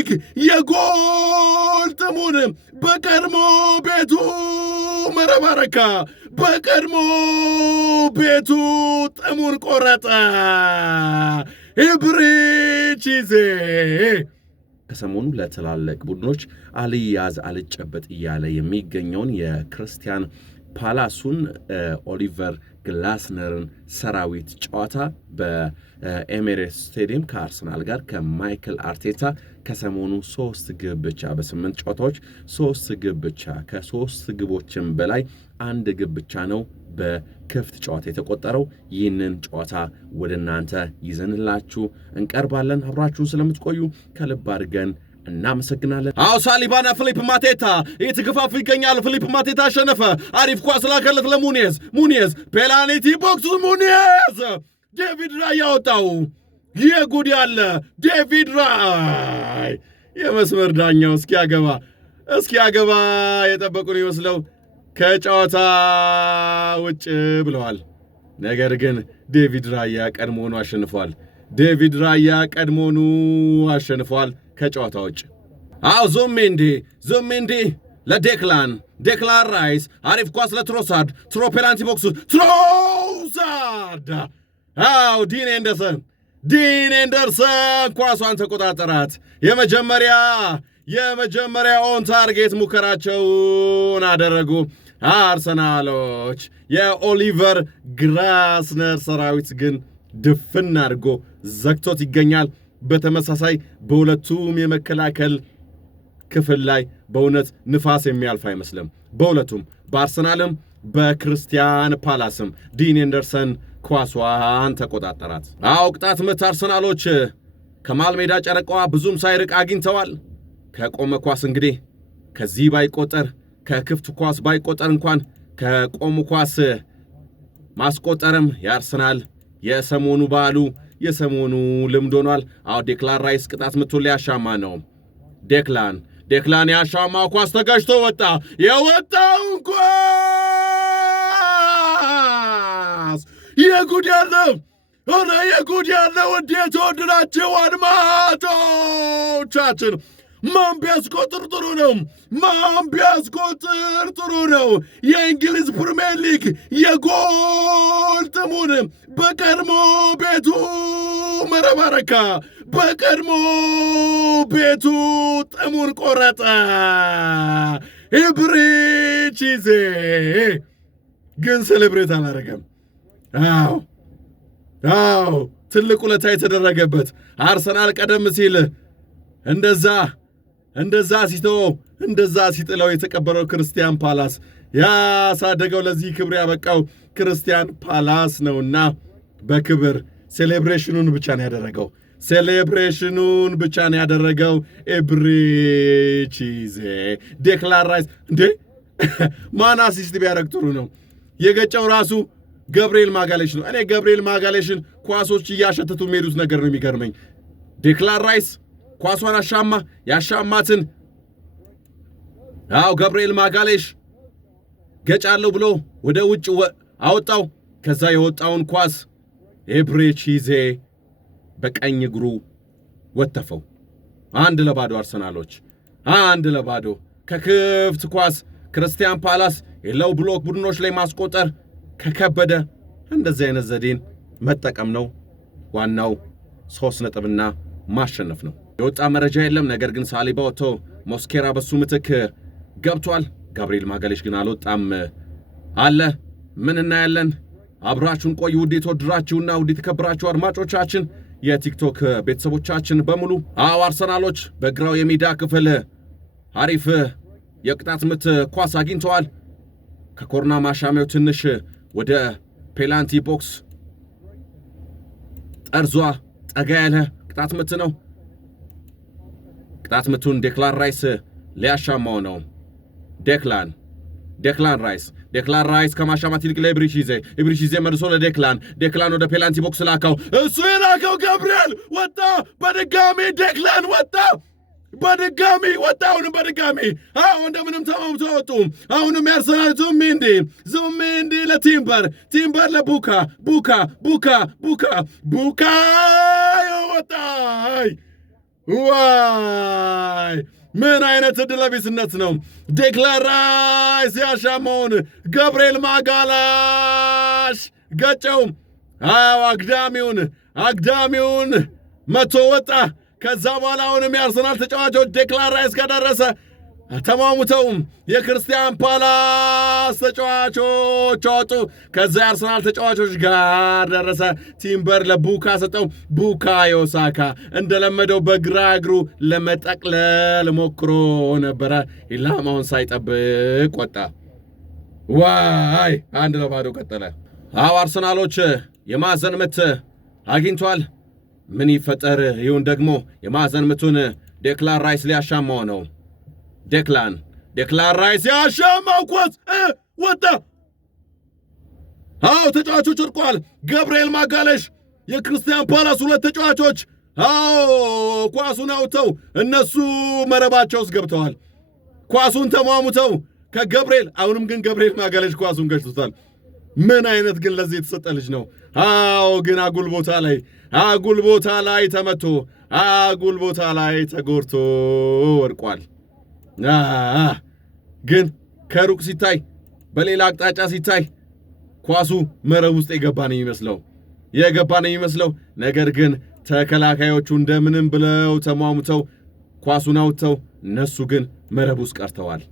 ሊግ የጎል ጥሙን በቀድሞ ቤቱ መረባረካ በቀድሞ ቤቱ ጥሙን ቆረጠ። ኢብሪቺዜ ከሰሞኑ ለትላልቅ ቡድኖች አልያዝ አልጨበጥ እያለ የሚገኘውን የክርስቲያን ፓላሱን ኦሊቨር ግላስነርን ሰራዊት ጨዋታ በኤሜሬትስ ስቴዲየም ከአርሰናል ጋር ከማይክል አርቴታ ከሰሞኑ 3 ግብ ብቻ በ8 ጨዋታዎች 3 ግብ ብቻ ከ3 ግቦችም በላይ 1 ግብ ብቻ ነው በክፍት ጨዋታ የተቆጠረው። ይህንን ጨዋታ ወደ እናንተ ይዘንላችሁ እንቀርባለን። አብራችሁን ስለምትቆዩ ከልብ አድርገን እናመሰግናለን። ሳሊባና ፊሊፕ ማቴታ እየተገፋፉ ይገኛሉ። ፊሊፕ ማቴታ አሸነፈ። አሪፍ ኳስ ላከለት ለሙኒየዝ። ሙኒየዝ ፔናልቲ ቦክሱ ሙኒየዝ ዴቪድ ራይ ያወጣው የጉድ ያለ ዴቪድ ራይ የመስመር ዳኛው እስኪያገባ የጠበቁን ይመስለው ከጨዋታ ውጭ ብለዋል። ነገር ግን ዴቪድ ራያ ቀድሞኑ አሸንፏል። ከጨዋታ ውጭ ዙሜንዲ ለዴክላን ራይስ አሪፍ ኳስ ለትሮሳርድ ፔናልቲ ቦክሱ ትሮሳርድ ዲን ኤንደርሰን ኳሷን ተቆጣጠራት። የመጀመሪያ ኦን ታርጌት ሙከራቸውን አደረጉ አርሰናሎች። የኦሊቨር ግላስነር ሰራዊት ግን ድፍን አድርጎ ዘግቶት ይገኛል። በተመሳሳይ በሁለቱም የመከላከል ክፍል ላይ በእውነት ንፋስ የሚያልፍ አይመስልም። በሁለቱም በአርሰናልም በክርስቲያን ፓላስም ዲን ኤንደርሰን ኳሷን ተቆጣጠራት። ቅጣት ምት አርሰናሎች ከመሃል ሜዳ ጨረቃዋ ብዙም ሳይርቅ አግኝተዋል። ከቆመ ኳስ እንግዲህ ከዚህ ባይቆጠር ከክፍት ኳስ ባይቆጠር እንኳን ከቆሙ ኳስ ማስቆጠርም የአርሰናል የሰሞኑ ባህሉ የሰሞኑ ልምድ ሆኗል። ዴክላን ራይስ ቅጣት ምቱን ሊያሻማ ነው። ዴክላን ያሻማው ኳስ ተጋጅቶ ወጣ። የወጣውን ኳስ የጉድ ያለው እንዴት ወድናቸው አድማጮቻችን። ማን ቢያስቆጥር ጥሩ ነው። የእንግሊዝ ፕሪሚየር ሊግ የጎል ጥሙን በቀድሞ ቤቱ መረባረካ በቀድሞ ቤቱ ጥሙን ቆረጠ። ኢብሪቺዜ ግን ሴሌብሬት አላረገም። ትልቅ ውለታ የተደረገበት አርሰናል ቀደም ሲል እንደዛ ሲጥለው የተቀበለው ክርስቲያን ፓላስ ያሳደገው ለዚህ ክብር ያበቃው ክርስቲያን ፓላስ ነውና በክብር ሴሌብሬሽኑን ብቻ ነው ያደረገው። ኢብሪቺዜ ዴክላን ራይስ ማን አሲስት ቢያደርግ ጥሩ ነው? የገጨው ራሱ ገብርኤል ማጋሌሽ ነው። እኔ ገብርኤል ማጋሌሽን ኳሶች እያሸተቱ የሚሄዱት ነገር ነው የሚገርመኝ። ዴክላን ራይስ ኳሷን ያሻማትን ገብርኤል ማጋሌሽ ገጫለሁ ብሎ ወደ ውጭ አወጣው። ከዛ የወጣውን ኳስ ኢብሪቺዜ በቀኝ እግሩ ወተፈው። 1-0 አርሰናሎች 1-0 ከክፍት ኳስ ክርስቲያን ፓላስ የለው ብሎክ ቡድኖች ላይ ማስቆጠር ከከበደ እንደዚህ አይነት ዘዴን መጠቀም ነው። ዋናው 3 ነጥብና ማሸነፍ ነው። የወጣ መረጃ የለም። ነገር ግን ሳሊባ ወጥቶ ሞስኬራ በሱ ምትክ ገብቷል። ጋብሪኤል ማጋሌሽ ግን አልወጣም አለ። ምን እናያለን? አብራችሁን ቆዩ። ውድ የተወደዳችሁና ውድ የተከበራችሁ አድማጮቻችን፣ የቲክቶክ ቤተሰቦቻችን በሙሉ አርሰናሎች በግራው የሜዳ ክፍል አሪፍ የቅጣት ምት ኳስ አግኝተዋል። ከኮርና ማሻሚያው ትንሽ ወደ ፔናልቲ ቦክስ ጠርዟ ጠጋ ያለ ቅጣት ምት ነው። ቅጣት ምቱን ዴክላን ራይስ ሊያሻማው ነው። ዴክላን ራይስ ከማሻማት ይልቅ ለኢብሪቺዜ መልሶ ዴክላን ወደ ፔናልቲ ቦክስ ላካው። እሱ የላከው ገብርኤል ወጣ። በድጋሚ ዴክላን ወጣ። አሁንም በድጋሚ እንደምንም ተማምቶ ወጡ። አሁንም ያርሰናል ዙሜንዲ ለቲምበር ለቡካ ወጣ። ዋይ ምን አይነት ዕድለቢስነት ነው! ዴክላን ራይስ ያሻማውን ገብርኤል ማጋላሽ ገጨው። አዎ አግዳሚውን መቶ ወጣ። ከዛ በኋላ አሁንም የአርሰናል ተጫዋቾች ዴክላን ራይስ ከደረሰ ተሟሙተው የክርስቲያን ፓላስ ተጫዋቾች አወጡ። ከዛ የአርሰናል ተጫዋቾች ጋር ደረሰ። ቲምበር ለቡካ ሰጠው። ቡካዮ ሳካ እንደለመደው በግራ እግሩ ለመጠቅለል ሞክሮ ነበረ። ኢላማውን ሳይጠብቅ ወጣ። ዋይ 1-0 ቀጠለ። አዎ አርሰናሎች የማዕዘን ምት አግኝቷል። ምን ይፈጠር ይሁን ደግሞ የማዕዘን ምቱን ዴክላን ራይስ ሊያሻማው ነው። ዴክላን ራይስ ያሻማው ኳስ ወጣ። አዎ ተጫዋቾች ወድቀዋል። ገብርኤል ማጋለሽ የክርስቲያን ፓላስ ሁለት ተጫዋቾች ኳሱን አውጥተው እነሱ መረባቸው ውስጥ ገብተዋል። ኳሱን ተሟሙተው ከገብርኤል አሁንም ግን ገብርኤል ማጋለሽ ኳሱን ገጭቶታል። ምን አይነት ግን ለዚህ የተሰጠ ልጅ ነው። ግን አጉል ቦታ ላይ ተመቶ አጉል ቦታ ላይ ተጎርቶ ወድቋል። ግን ከሩቅ ሲታይ በሌላ አቅጣጫ ሲታይ ኳሱ መረብ ውስጥ የገባ ነው የሚመስለው። ነገር ግን ተከላካዮቹ እንደምንም ብለው ተሟሙተው ኳሱን አውጥተው እነሱ ግን መረብ ውስጥ ቀርተዋል።